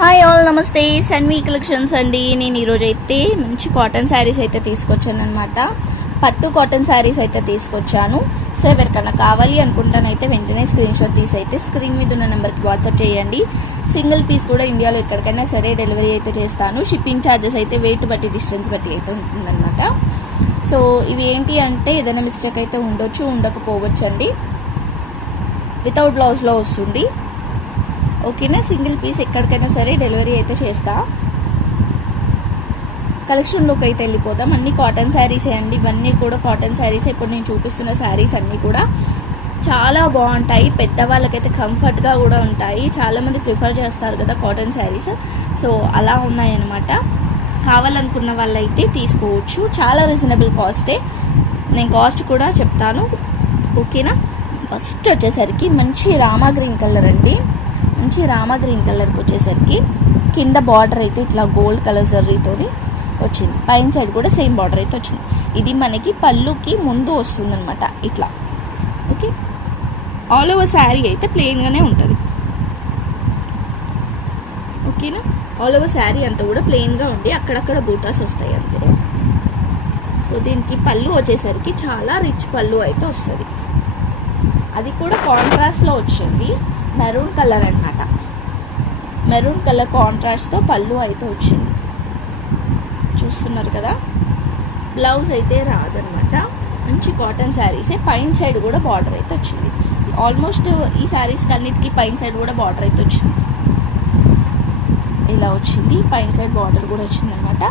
Hi all, నమస్తే. Sanvi collections అండి. నేను ఈరోజు అయితే మంచి కాటన్ శారీస్ అయితే తీసుకొచ్చాను అనమాట. పట్టు కాటన్ శారీస్ అయితే తీసుకొచ్చాను. సో ఎవరికన్నా కావాలి అనుకుంటానైతే వెంటనే స్క్రీన్ షాట్ తీసి అయితే స్క్రీన్ మీద ఉన్న నెంబర్కి వాట్సాప్ చేయండి. సింగిల్ పీస్ కూడా ఇండియాలో ఎక్కడికైనా సరే డెలివరీ అయితే చేస్తాను. షిప్పింగ్ ఛార్జెస్ అయితే వెయిట్ బట్టి డిస్టెన్స్ బట్టి అయితే ఉంటుందన్నమాట. సో ఇవి ఏంటి అంటే ఏదైనా మిస్టేక్ అయితే ఉండొచ్చు, ఉండకపోవచ్చు అండి. వితౌట్ బ్లౌజ్లో వస్తుంది. ఓకేనా. సింగిల్ పీస్ ఎక్కడికైనా సరే డెలివరీ అయితే చేస్తా. కలెక్షన్లోకి అయితే వెళ్ళిపోదాం. అన్ని కాటన్ శారీసే అండి. ఇవన్నీ కూడా కాటన్ శారీస్. ఇప్పుడు నేను చూపిస్తున్న శారీస్ అన్నీ కూడా చాలా బాగుంటాయి. పెద్దవాళ్ళకైతే కంఫర్ట్గా కూడా ఉంటాయి. చాలామంది ప్రిఫర్ చేస్తారు కదా కాటన్ శారీస్. సో అలా ఉన్నాయన్నమాట. కావాలనుకున్న వాళ్ళైతే తీసుకోవచ్చు. చాలా రీజనబుల్ కాస్టే. నేను కాస్ట్ కూడా చెప్తాను. ఓకేనా. ఫస్ట్ వచ్చేసరికి మంచి రామా గ్రీన్ కలర్ అండి. మంచి రామా గ్రీన్ కలర్కి వచ్చేసరికి కింద బార్డర్ అయితే ఇట్లా గోల్డ్ కలర్ జర్రీతో వచ్చింది. పైన సైడ్ కూడా సేమ్ బార్డర్ అయితే వచ్చింది. ఇది మనకి పళ్ళుకి ముందు వస్తుంది అనమాట ఇట్లా. ఓకే. ఆల్ ఓవర్ శారీ అయితే ప్లెయిన్గానే ఉంటుంది. ఓకేనా. ఆల్ ఓవర్ శారీ అంతా కూడా ప్లెయిన్గా ఉండి అక్కడక్కడ బూటాస్ వస్తాయి అంతే. సో దీనికి పళ్ళు వచ్చేసరికి చాలా రిచ్ పళ్ళు అయితే వస్తుంది. అది కూడా కాంట్రాస్ట్లో వచ్చింది. మెరూన్ కలర్ అనమాట. మెరూన్ కలర్ కాంట్రాస్ట్తో పళ్ళు అయితే వచ్చింది. చూస్తున్నారు కదా. బ్లౌజ్ అయితే రాదనమాట. మంచి కాటన్ శారీసే. పైన సైడ్ కూడా బార్డర్ అయితే వచ్చింది. ఆల్మోస్ట్ ఈ శారీస్కి అన్నిటికీ పైన సైడ్ కూడా బార్డర్ అయితే వచ్చింది. ఇలా వచ్చింది. పైన సైడ్ బార్డర్ కూడా వచ్చింది అనమాట.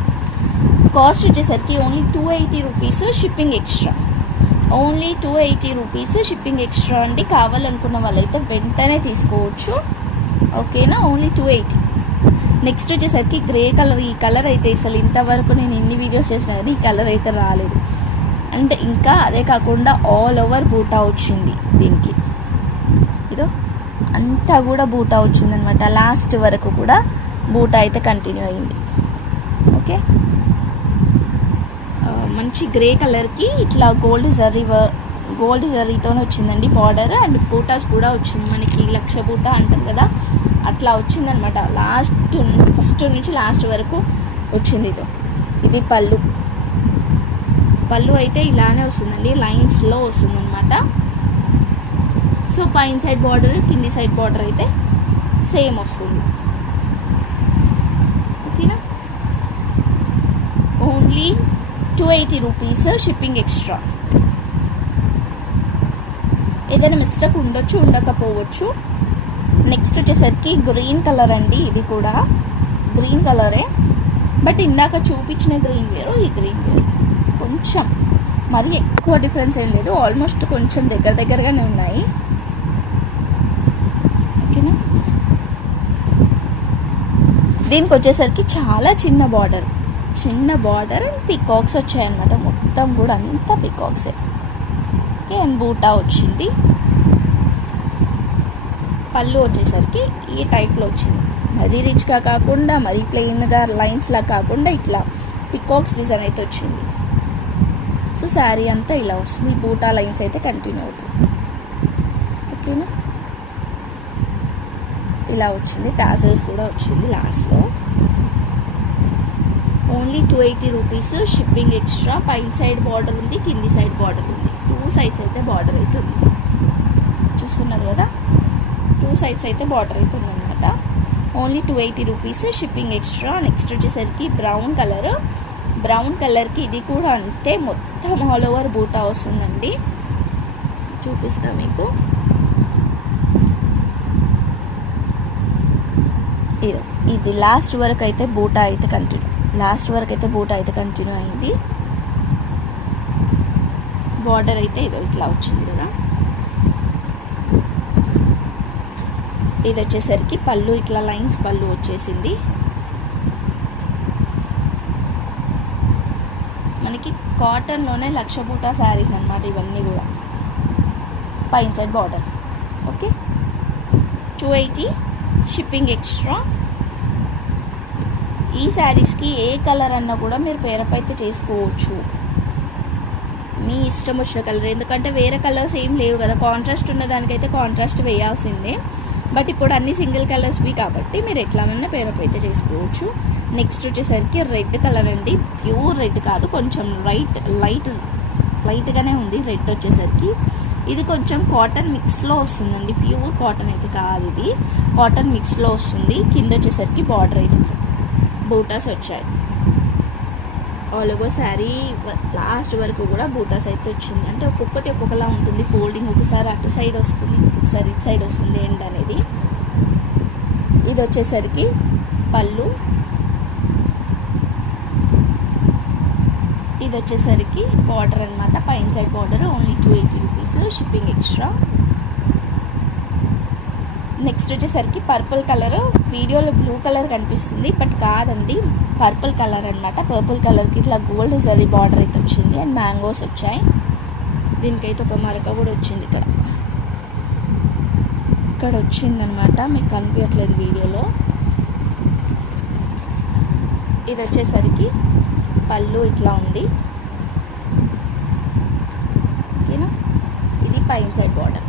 కాస్ట్ వచ్చేసరికి only 280 rupees shipping extra. Only 280 rupees shipping extra అండి. కావాలనుకున్న వాళ్ళైతే వెంటనే తీసుకోవచ్చు. ఓకేనా. ఓన్లీ 280. నెక్స్ట్ వచ్చేసరికి గ్రే కలర్. ఈ కలర్ అయితే అసలు ఇంతవరకు నేను ఎన్ని వీడియోస్ చేసినా కానీ ఈ కలర్ అయితే రాలేదు. అండ్ ఇంకా అదే కాకుండా ఆల్ ఓవర్ బూటా వచ్చింది దీనికి. ఇదో అంతా కూడా బూటా వచ్చింది అనమాట. లాస్ట్ వరకు కూడా బూటా అయితే కంటిన్యూ అయింది. ఓకే. మంచి గ్రే కలర్కి ఇట్లా గోల్డ్ జరీతో వచ్చిందండి బార్డర్. అండ్ బూటాస్ కూడా వచ్చింది. మనకి లక్ష బూటా అంటారు కదా, అట్లా వచ్చిందనమాట. ఫస్ట్ నుంచి లాస్ట్ వరకు వచ్చింది. ఇది పళ్ళు అయితే ఇలానే వస్తుందండి. లైన్స్లో వస్తుందన్నమాట. సో పైన సైడ్ బార్డర్, కింది సైడ్ బార్డర్ అయితే సేమ్ వస్తుంది. ఓకేనా. Only 280 rupees shipping extra. ఏదైనా మిస్టేక్ ఉండొచ్చు, ఉండకపోవచ్చు. నెక్స్ట్ వచ్చేసరికి గ్రీన్ కలర్ అండి. ఇది కూడా గ్రీన్ కలరే, బట్ ఇందాక చూపించిన గ్రీన్ వేరు, ఈ గ్రీన్ వేరు. కొంచెం మరి ఎక్కువ డిఫరెన్స్ ఏం లేదు. ఆల్మోస్ట్ కొంచెం దగ్గరగానే ఉన్నాయి. ఓకేనా. దీనికి వచ్చేసరికి చాలా చిన్న బార్డర్ అండ్ పికాక్స్ వచ్చాయన్నమాట. మొత్తం కూడా అంతా పికాక్సే. ఓకే. అండ్ బూటా వచ్చింది. పళ్ళు వచ్చేసరికి ఈ టైప్లో వచ్చింది. మరీ రిచ్గా కాకుండా మరీ ప్లెయిన్గా లైన్స్లా కాకుండా ఇట్లా పికాక్స్ డిజైన్ అయితే వచ్చింది. సో శారీ అంతా ఇలా వస్తుంది. బూటా లైన్స్ అయితే కంటిన్యూ అవుతుంది. ఓకేనా. ఇలా వచ్చింది. టాజల్స్ కూడా వచ్చింది లాస్ట్లో. Only 280 rupees shipping extra. పైన సైడ్ బార్డర్ ఉంది, కింది సైడ్ బార్డర్ ఉంది. 2 సైడ్స్ అయితే బార్డర్ అయితే ఉంది. చూస్తున్నారు కదా. 2 సైడ్స్ అయితే బార్డర్ అయితే ఉందన్నమాట. Only 280 rupees shipping extra. Next వచ్చేసరికి బ్రౌన్ కలర్కి ఇది కూడా అంతే. మొత్తం ఆల్ ఓవర్ బూటా వస్తుందండి. చూపిస్తా మీకు. ఇది లాస్ట్ వరకు అయితే బూటా అయితే కంటిన్యూ అయింది. బార్డర్ అయితే ఇట్లా వచ్చింది కదా. ఇది వచ్చేసరికి పళ్ళు ఇట్లా లైన్స్ పళ్ళు వచ్చేసింది. మనకి కాటన్లోనే లక్ష బూటా శారీస్ అన్నమాట ఇవన్నీ కూడా. పైన side border. Okay. 280 shipping extra. ఈ శారీస్కి ఏ కలర్ అన్నా కూడా మీరు పేరప్ అయితే చేసుకోవచ్చు. మీ ఇష్టం వచ్చిన కలర్. ఎందుకంటే వేరే కలర్స్ ఏం లేవు కదా. కాంట్రాస్ట్ ఉన్న దానికైతే కాంట్రాస్ట్ వేయాల్సిందే. బట్ ఇప్పుడు అన్ని సింగిల్ కలర్స్వి కాబట్టి మీరు ఎట్లానన్నా పేరప్ అయితే చేసుకోవచ్చు. నెక్స్ట్ వచ్చేసరికి రెడ్ కలర్ అండి. ప్యూర్ రెడ్ కాదు, కొంచెం లైట్గానే ఉంది రెడ్ వచ్చేసరికి. ఇది కొంచెం కాటన్ మిక్స్లో వస్తుందండి, ప్యూర్ కాటన్ అయితే కాదు, ఇది కాటన్ మిక్స్లో వస్తుంది. కింద వచ్చేసరికి బార్డర్ అయితే బూటాస్ వచ్చాయి. ఆల్ ఓవర్ శారీ లాస్ట్ వరకు కూడా బూటాస్ అయితే వచ్చింది. అంటే ఒక్కొక్కటి ఒక్కొక్కలా ఉంటుంది ఫోల్డింగ్, ఒకసారి అటు సైడ్ వస్తుంది, ఒకసారి ఇటు సైడ్ వస్తుంది ఎండ్ అనేది. ఇది వచ్చేసరికి పళ్ళు, ఇది వచ్చేసరికి బార్డర్ అనమాట, పైన side border. Only 280 rupees, shipping extra. Next వచ్చేసరికి పర్పుల్ కలర్, వీడియోలో బ్లూ కలర్ కనిపిస్తుంది బట్ కాదండి, పర్పుల్ కలర్ అనమాట. పర్పుల్ కలర్కి ఇట్లా గోల్డ్ జరీ బార్డర్ అయితే వచ్చింది అండ్ మ్యాంగోస్ వచ్చాయి. దీనికైతే ఒక మరక కూడా వచ్చింది, ఇక్కడ వచ్చిందనమాట, మీకు కనిపించట్లేదు వీడియోలో. ఇది వచ్చేసరికి పళ్ళు ఇట్లా ఉంది, ఓకేనా. ఇది పైన సైడ్ బార్డర్,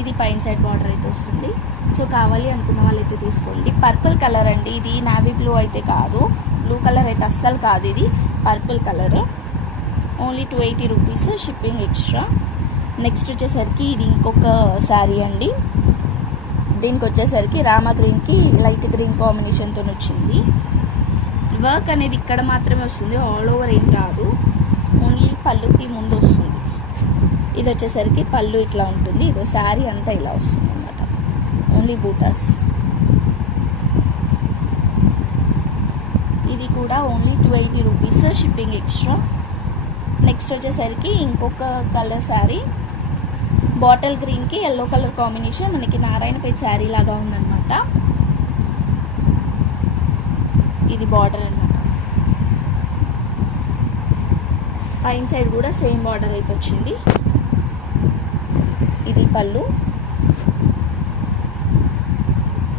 ఇది పైన సైడ్ బార్డర్ అయితే వస్తుంది. సో కావాలి అనుకున్న వాళ్ళైతే తీసుకోండి. పర్పుల్ కలర్ అండి, ఇది నావీ బ్లూ అయితే కాదు, బ్లూ కలర్ అయితే అస్సలు కాదు, ఇది purple colour. Only 280 rupees, shipping extra. Next వచ్చేసరికి ఇది ఇంకొక శారీ అండి. దీనికి వచ్చేసరికి రామా గ్రీన్కి లైట్ గ్రీన్ కాంబినేషన్తో వచ్చింది. వర్క్ అనేది ఇక్కడ మాత్రమే వస్తుంది, ఆల్ ఓవర్ ఏం రాదు, ఓన్లీ పళ్ళుకి ముందు వస్తుంది. ఇది వచ్చేసరికి పళ్ళు ఇట్లా ఉంటుంది, ఇదో శారీ అంతా ఇలా వస్తుంది అనమాట, ఓన్లీ బూటాస్. ఇది కూడా only 280 rupees, shipping extra. Next వచ్చేసరికి ఇంకొక కలర్ శారీ, బాటిల్ గ్రీన్కి ఎల్లో కలర్ కాంబినేషన్, మనకి నారాయణపేట శారీ లాగా ఉందన్నమాట. ఇది బార్డర్ అన్నమాట, పైన సైడ్ కూడా సేమ్ బార్డర్ అయితే వచ్చింది. ఇది పళ్ళు,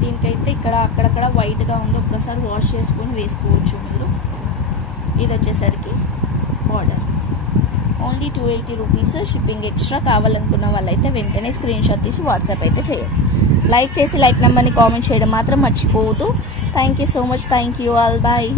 దీనికైతే ఇక్కడ అక్కడక్కడ వైట్గా ఉంది, ఒక్కసారి వాష్ చేసుకొని వేసుకోవచ్చు మీరు. ఇది వచ్చేసరికి border, only 280 rupees, shipping extra. కావాలనుకున్న వాళ్ళైతే వెంటనే స్క్రీన్ షాట్ తీసి వాట్సాప్ అయితే చేయండి. లైక్ చేసి లైక్ నెంబర్ని కామెంట్ చేయడం మాత్రం మర్చిపోవద్దు. Thank you so much, thank you all, bye.